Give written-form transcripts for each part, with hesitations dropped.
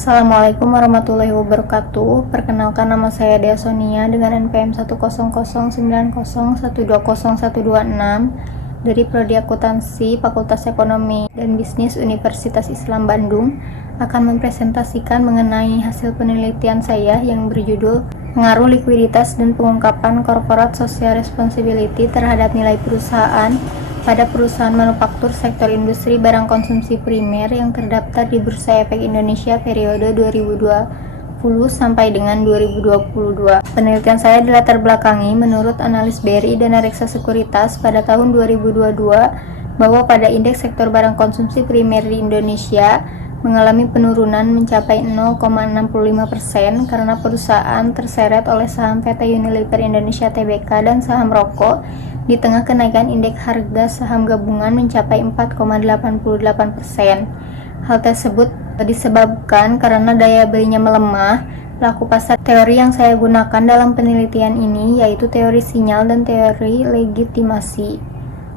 Assalamualaikum warahmatullahi wabarakatuh. Perkenalkan, nama saya Dea Sonia dengan NPM 10090120126 dari Prodi Akuntansi Fakultas Ekonomi dan Bisnis Universitas Islam Bandung, akan mempresentasikan mengenai hasil penelitian saya yang berjudul Pengaruh Likuiditas dan Pengungkapan Corporate Social Responsibility terhadap nilai perusahaan pada perusahaan manufaktur sektor industri barang konsumsi primer yang terdaftar di Bursa Efek Indonesia periode 2020 sampai dengan 2022. Penelitian saya dilatar belakangi menurut analis BRI Dana Reksa Sekuritas pada tahun 2022 bahwa pada indeks sektor barang konsumsi primer di Indonesia mengalami penurunan mencapai 0,65% karena perusahaan terseret oleh saham PT Unilever Indonesia Tbk dan saham rokok di tengah kenaikan indeks harga saham gabungan mencapai 4,88%. Hal tersebut disebabkan karena daya belinya melemah. Pelaku pasar teori yang saya gunakan dalam penelitian ini yaitu teori sinyal dan teori legitimasi.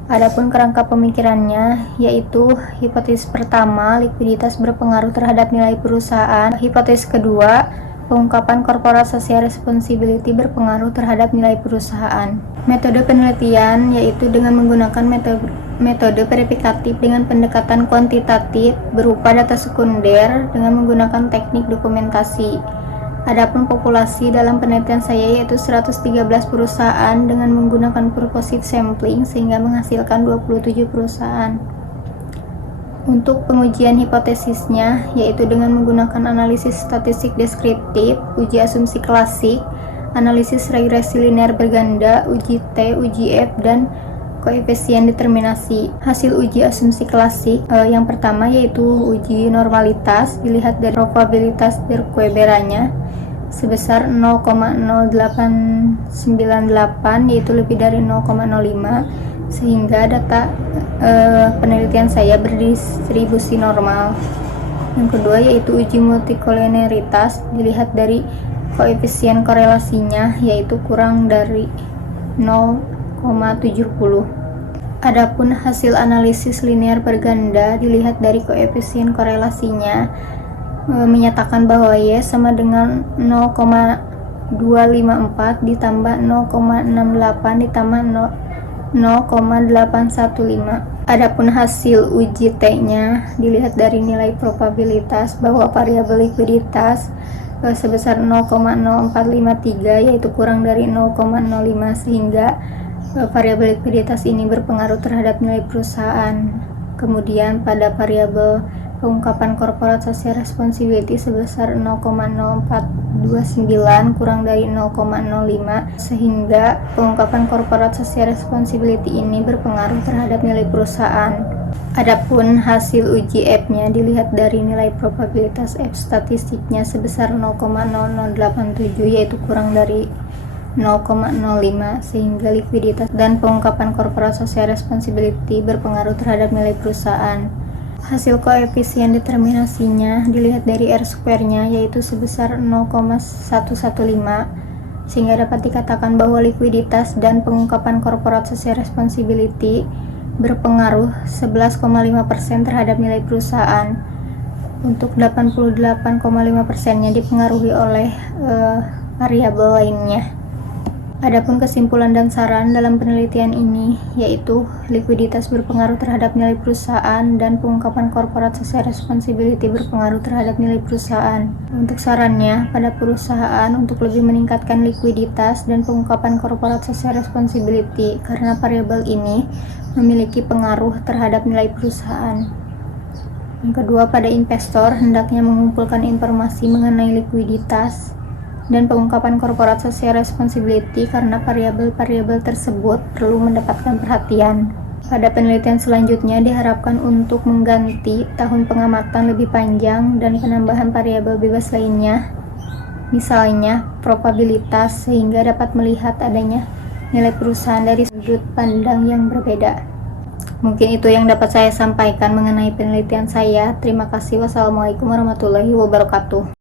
Adapun kerangka pemikirannya yaitu hipotesis pertama, likuiditas berpengaruh terhadap nilai perusahaan. Hipotesis kedua, pengungkapan corporate social responsibility berpengaruh terhadap nilai perusahaan. Metode penelitian yaitu dengan menggunakan metode verifikatif dengan pendekatan kuantitatif berupa data sekunder dengan menggunakan teknik dokumentasi. Adapun populasi dalam penelitian saya yaitu 113 perusahaan dengan menggunakan purposive sampling sehingga menghasilkan 27 perusahaan. Untuk pengujian hipotesisnya yaitu dengan menggunakan analisis statistik deskriptif, uji asumsi klasik, analisis regresi linear berganda, uji T, uji F, dan koefisien determinasi. Hasil uji asumsi klasik yang pertama yaitu uji normalitas, dilihat dari probabilitas berkueberannya sebesar 0,0898 yaitu lebih dari 0,05 sehingga data penelitian saya berdistribusi normal. Yang kedua yaitu uji multikoliniaritas, dilihat dari koefisien korelasinya yaitu kurang dari 0,70. Adapun hasil analisis linear berganda dilihat dari koefisien korelasinya menyatakan bahwa Y sama dengan 0,254 ditambah 0,68 ditambah 0,815. Adapun hasil uji T-nya dilihat dari nilai probabilitas bahwa variabel likuiditas sebesar 0,0453 yaitu kurang dari 0,05 sehingga variabel likuiditas ini berpengaruh terhadap nilai perusahaan. Kemudian pada variabel pengungkapan corporate social responsibility sebesar 0,0429 kurang dari 0,05 sehingga pengungkapan corporate social responsibility ini berpengaruh terhadap nilai perusahaan. Adapun hasil uji F-nya dilihat dari nilai probabilitas F statistiknya sebesar 0,0087 yaitu kurang dari 0,05 sehingga likuiditas dan pengungkapan corporate social responsibility berpengaruh terhadap nilai perusahaan. Hasil koefisien determinasinya dilihat dari R-square-nya yaitu sebesar 0,115 sehingga dapat dikatakan bahwa likuiditas dan pengungkapan corporate social responsibility berpengaruh 11,5% terhadap nilai perusahaan. Untuk 88,5%-nya dipengaruhi oleh variabel lainnya. Adapun kesimpulan dan saran dalam penelitian ini yaitu likuiditas berpengaruh terhadap nilai perusahaan dan pengungkapan corporate social responsibility berpengaruh terhadap nilai perusahaan. Untuk sarannya pada perusahaan untuk lebih meningkatkan likuiditas dan pengungkapan corporate social responsibility karena variabel ini memiliki pengaruh terhadap nilai perusahaan. Yang kedua, pada investor hendaknya mengumpulkan informasi mengenai likuiditas dan pengungkapan corporate social responsibility karena variabel-variabel tersebut perlu mendapatkan perhatian. Pada penelitian selanjutnya diharapkan untuk mengganti tahun pengamatan lebih panjang dan penambahan variabel bebas lainnya, misalnya probabilitas, sehingga dapat melihat adanya nilai perusahaan dari sudut pandang yang berbeda. Mungkin itu yang dapat saya sampaikan mengenai penelitian saya. Terima kasih. Wassalamualaikum warahmatullahi wabarakatuh.